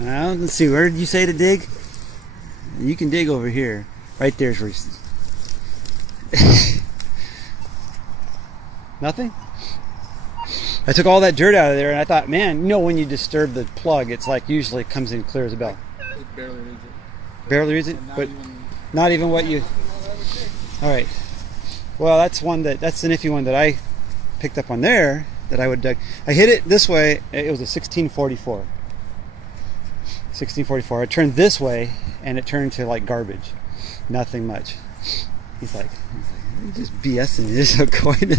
Now, let's see, where did you say to dig? You can dig over here. Right there's where Nothing? I took all that dirt out of there and I thought, man, you know when you disturb the plug, it's like usually it comes in clear as a bell. It barely reads it. Barely reads it? But not even what you... Alright. Well, that's an iffy one that I picked up on there that I would dig. I hit it this way, it was a 1644. 1644. I turned this way and it turned to like garbage. Nothing much. He's like you're just BSing. There's no coin.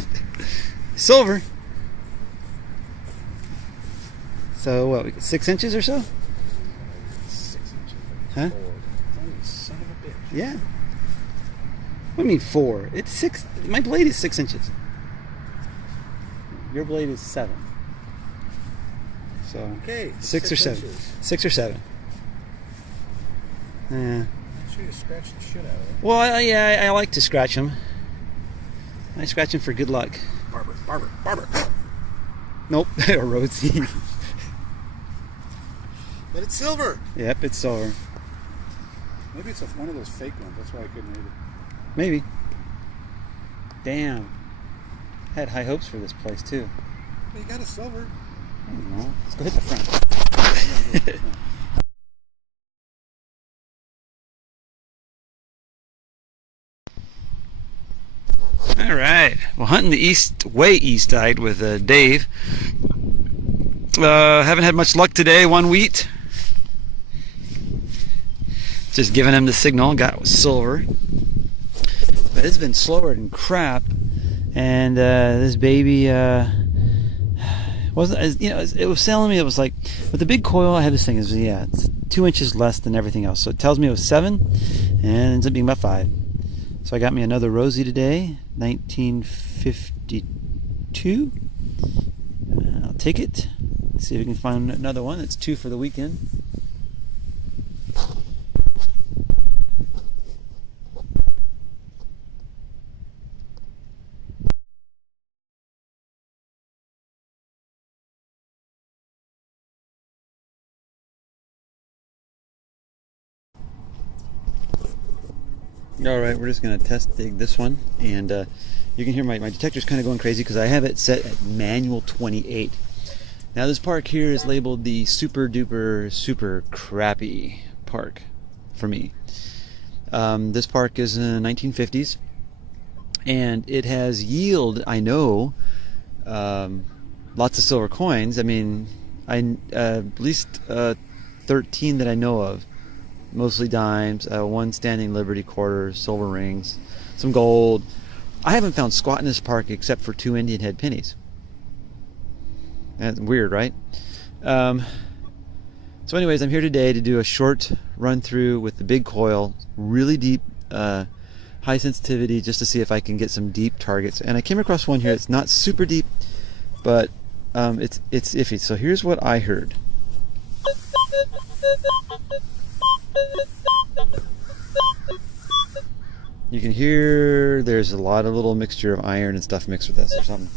Silver. So what, 6 inches or so? 6 inches. Huh? 4. Son of a bitch. Yeah. What do you mean 4? It's 6. My blade is 6 inches. Your blade is 7. So Okay. 6 or 7. Inches. 6 or 7. Yeah. I'm sure you scratched the shit out of it. Well, yeah, I like to scratch them. I scratch them for good luck. Barber. Nope, a Rhodesy. But it's silver. Yep, it's silver. Maybe it's one of those fake ones. That's why I couldn't read it. Maybe. Damn. I had high hopes for this place too. Well, you got a silver. I don't know. Let's go hit the front. All right. Well, hunting the way east side with Dave. Haven't had much luck today. One wheat. Just giving him the signal. Got silver. But it's been slower than crap. And this baby wasn't, it was telling me, it was like, with the big coil, I have this thing, it's 2 inches less than everything else. So it tells me it was 7, and it ends up being about 5. So I got me another Rosie today, 1952. I'll take it. See if we can find another one. That's 2 for the weekend. Alright, we're just going to test dig this one, and you can hear my detector's kind of going crazy because I have it set at manual 28. Now this park here is labeled the super duper super crappy park for me. This park is in the 1950s, and it has yield, I know, lots of silver coins. I mean, at least 13 that I know of. Mostly dimes, one standing Liberty quarter, silver rings, some gold. I haven't found squat in this park except for 2 Indian head pennies. That's weird, right? So anyways, I'm here today to do a short run through with the big coil, really deep, high sensitivity, just to see if I can get some deep targets. And I came across one here. It's not super deep, but it's iffy. So here's what I heard. You can hear there's a lot of little mixture of iron and stuff mixed with this or something.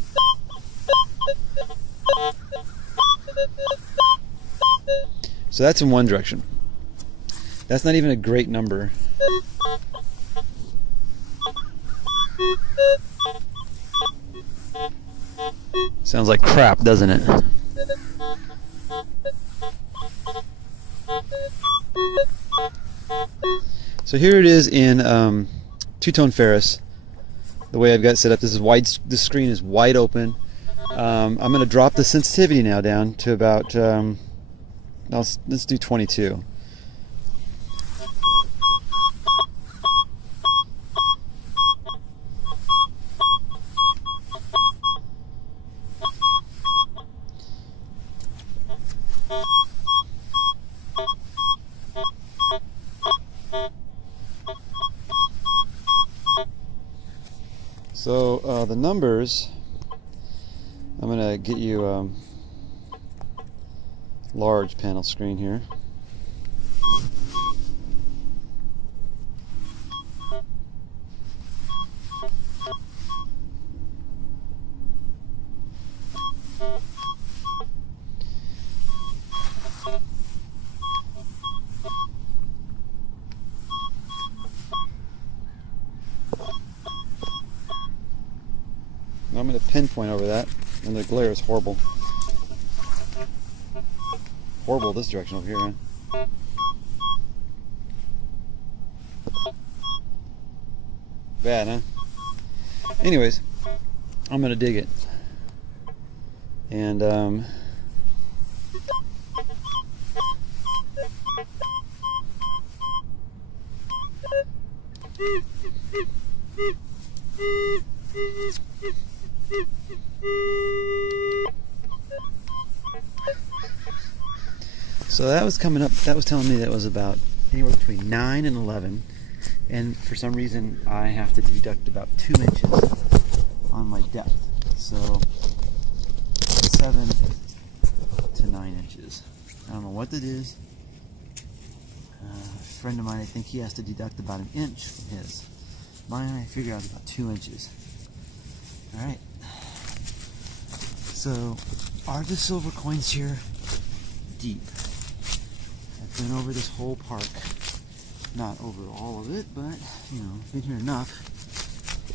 So that's in one direction. That's not even a great number. Sounds like crap, doesn't it? So here it is in two-tone ferrous. The way I've got it set up, this screen is wide open. I'm going to drop the sensitivity now down to about, let's do 22. So the numbers, I'm going to get you large panel screen here. trying to pinpoint over that, and the glare is horrible. Horrible this direction over here, man. Bad, huh? Anyways, I'm gonna dig it. And so that was coming up, that was telling me that was about anywhere between 9 and 11, and for some reason I have to deduct about 2 inches on my depth, so 7 to 9 inches. I don't know what that is. A friend of mine, I think he has to deduct about 1 inch from his. Mine, I figure out about 2 inches. Alright. So, are the silver coins here deep? I've been over this whole park. Not over all of it, but, you know, been here enough.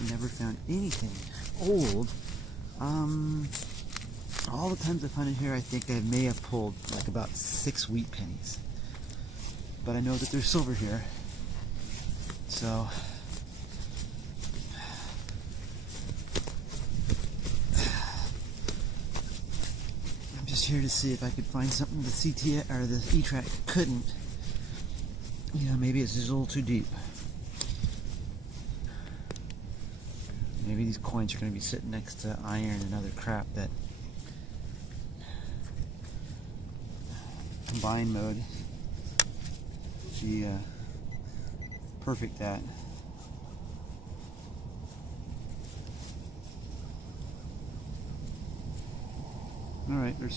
Never found anything old. All the times I found it here, I think I may have pulled like about 6 wheat pennies. But I know that there's silver here. So I'm just here to see if I could find something the CTX or the E-trac couldn't. You know, maybe it's just a little too deep. Maybe these coins are going to be sitting next to iron and other crap that combine mode be perfect at. Alright, there's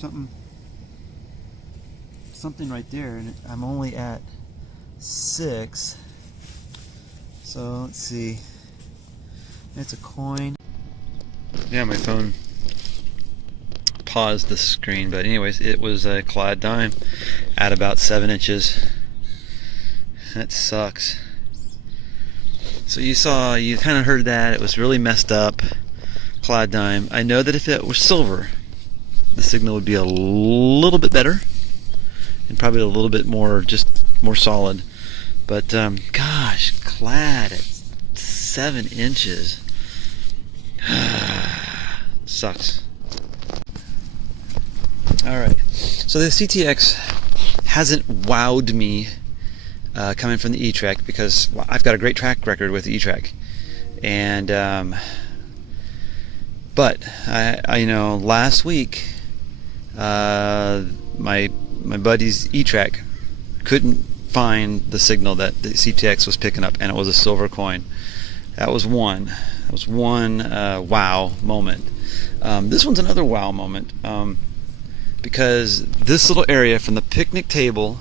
something right there, and I'm only at 6. So let's see. It's a coin. Yeah, my phone paused the screen, but anyways, it was a clad dime at about 7 inches. That sucks. So you kind of heard that. It was really messed up. Clad dime. I know that if it was silver, the signal would be a little bit better and probably a little bit more, just more solid. But gosh, clad at 7 inches. Sucks. Alright, so the CTX hasn't wowed me coming from the E-trac because I've got a great track record with the E-trac. And but I you know, last week my buddy's E-trac couldn't find the signal that the CTX was picking up, and it was a silver coin. That was one. That was one wow moment. This one's another wow moment because this little area from the picnic table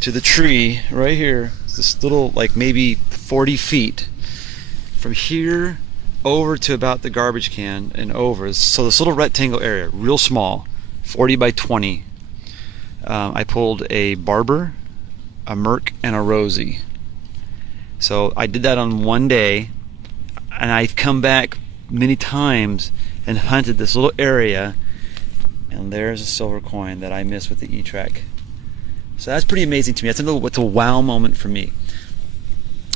to the tree right here, this little, like maybe 40 feet from here over to about the garbage can and over. So this little rectangle area, real small, 40 by 20. I pulled a Barber, a Merc, and a Rosie. So I did that on one day, and I've come back many times and hunted this little area, and there's a silver coin that I missed with the E-trac. So that's pretty amazing to me. It's a wow moment for me.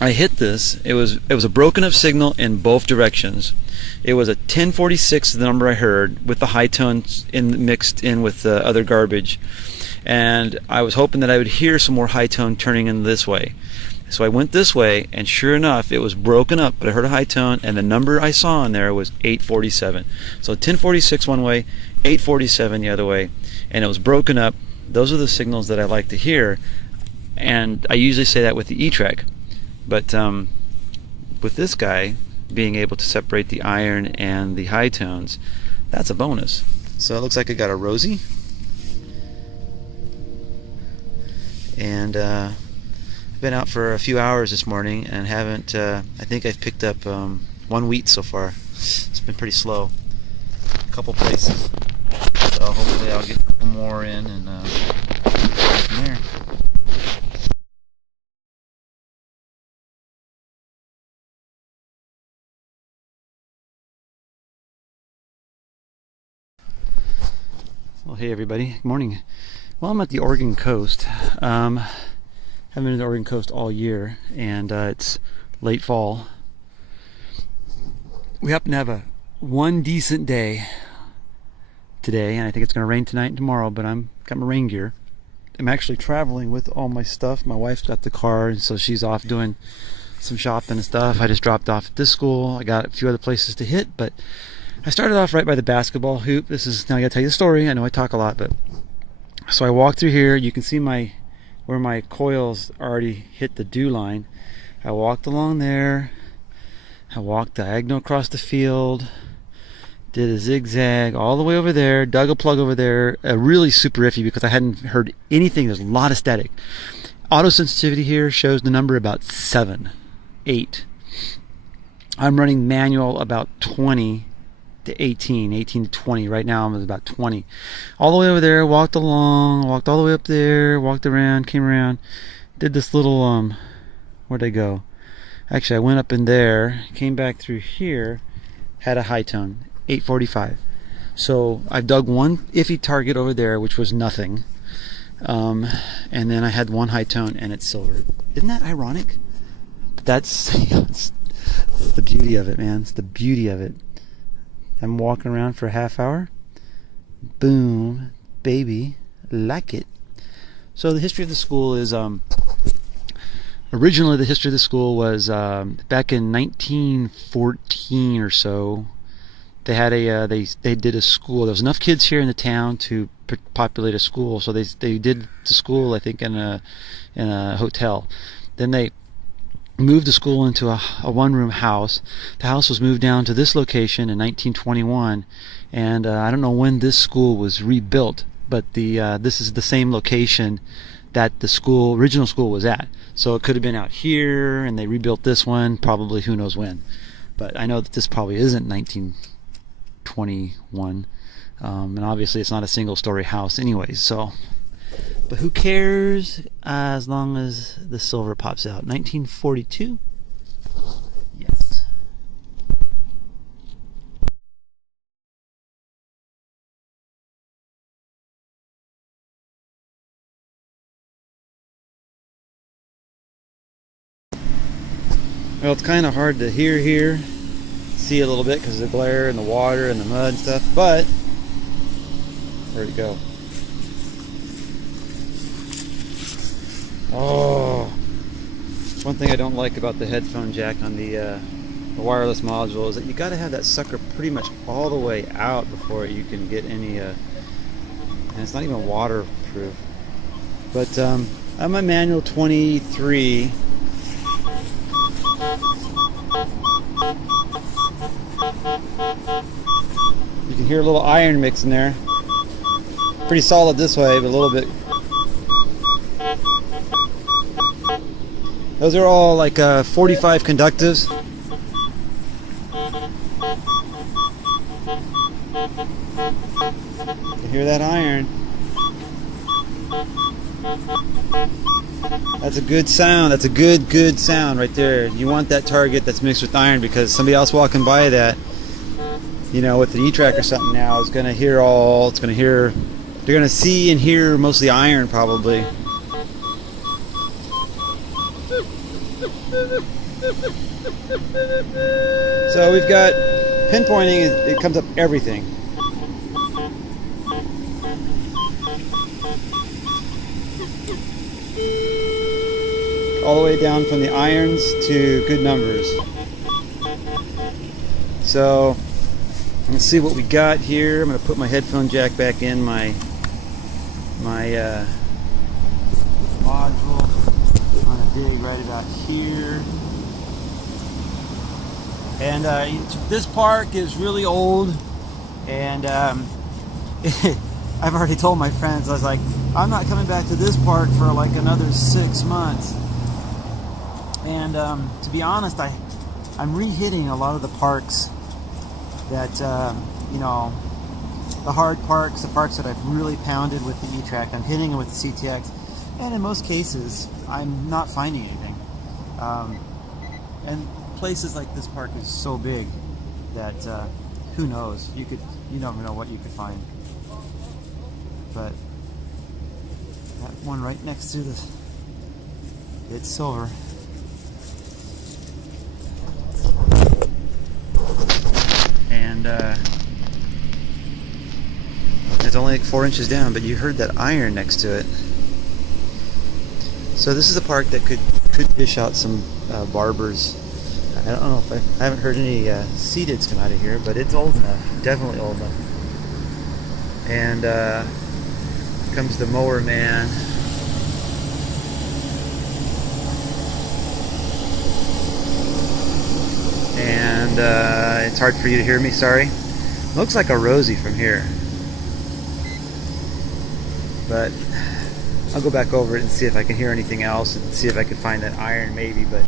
I hit this. It was a broken up signal in both directions. It was a 1046, the number I heard, with the high tones mixed in with the other garbage. And I was hoping that I would hear some more high tone turning in this way. So I went this way, and sure enough, it was broken up, but I heard a high tone, and the number I saw in there was 847. So 1046 one way, 847 the other way, and it was broken up. Those are the signals that I like to hear, and I usually say that with the E-trac. But with this guy being able to separate the iron and the high tones, that's a bonus. So it looks like I got a Rosie, and I've been out for a few hours this morning and haven't. I think I've picked up 1 wheat so far. It's been pretty slow. A couple places. So hopefully I'll get a couple more in and go from there. Well, hey everybody, good morning. Well, I'm at the Oregon coast. Haven't been to the Oregon coast all year, and it's late fall. We happen to have one decent day today, and I think it's going to rain tonight and tomorrow, but I'm got my rain gear. I'm actually traveling with all my stuff. My wife's got the car, and so she's off doing some shopping and stuff. I just dropped off at this school. I got a few other places to hit, but I started off right by the basketball hoop. Now I gotta tell you the story. I know I talk a lot, but so I walked through here. You can see where my coils already hit the dew line. I walked along there. I walked diagonal across the field, did a zigzag all the way over there, dug a plug over there, really super iffy because I hadn't heard anything. There's a lot of static. Auto sensitivity here shows the number about 7, 8. I'm running manual about 20 to 18 to 20. Right now I'm at about 20. All the way over there, walked along, walked all the way up there, walked around, came around, did this little, where'd I go? Actually, I went up in there, came back through here, had a high tone, 845. So I've dug one iffy target over there, which was nothing. And then I had one high tone, and it's silver. Isn't that ironic? That's the beauty of it, man. It's the beauty of it. I'm walking around for a half hour. Boom, baby, like it. So the history of the school is originally the history of the school was back in 1914 or so. They had they did a school. There was enough kids here in the town to populate a school, so they did the school, I think, in a hotel. Then they moved the school into a one-room house. The house was moved down to this location in 1921, and I don't know when this school was rebuilt, but this is the same location that the original school was at. So it could have been out here, and they rebuilt this one, probably who knows when. But I know that this probably isn't 1921, and obviously it's not a single-story house anyways, so... But who cares as long as the silver pops out. 1942? Yes. Well, it's kind of hard to hear here. See a little bit because of the glare and the water and the mud and stuff, but where'd it go? Oh, one thing I don't like about the headphone jack on the wireless module is that you got to have that sucker pretty much all the way out before you can get any, and it's not even waterproof. But I'm a manual 23. You can hear a little iron mix in there. Pretty solid this way, but a little bit. Those are all like 45 conductives. You hear that iron? That's a good sound. That's a good sound right there. You want that target that's mixed with iron, because somebody else walking by that, with the E-trac or something now is going to hear they're going to see and hear mostly iron probably. So we've got pinpointing, it comes up everything. All the way down from the irons to good numbers. So let's see what we got here. I'm going to put my headphone jack back in my module. I'm going to dig right about here. And this park is really old, and I've already told my friends, I was like, I'm not coming back to this park for like another 6 months. And to be honest, I'm re-hitting a lot of the parks that, the hard parks, the parks that I've really pounded with the E-trac. I'm hitting it with the CTX, and in most cases, I'm not finding anything. And places like this park is so big that who knows? You never know what you could find. but that one right next to the, it's silver. And it's only like 4 inches down, but you heard that iron next to it. So this is a park that could dish out some barbers. I don't know if I haven't heard any seededs come out of here, but it's old enough, definitely old enough. And comes the mower man. And it's hard for you to hear me, sorry. Looks like a Rosie from here. But I'll go back over it and see if I can hear anything else and see if I can find that iron maybe, but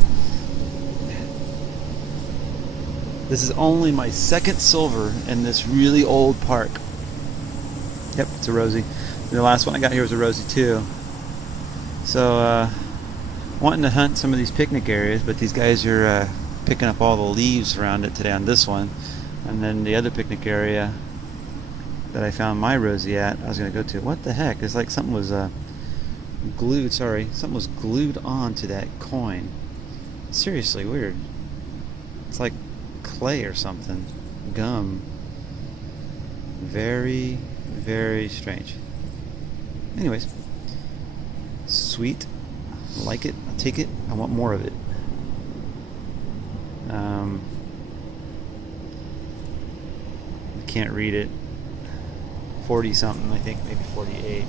this is only my second silver in this really old park. Yep, it's a Rosie. And the last one I got here was a Rosie too. So wanting to hunt some of these picnic areas, but these guys are picking up all the leaves around it today on this one. And then the other picnic area that I found my Rosie at, I was going to go to. What the heck? It's like something was glued, sorry, something was glued onto that coin. Seriously weird. It's like clay or something. Gum. Very, very strange. Anyways. Sweet. I like it. I'll take it. I want more of it. I can't read it. 40 something, I think, maybe 48.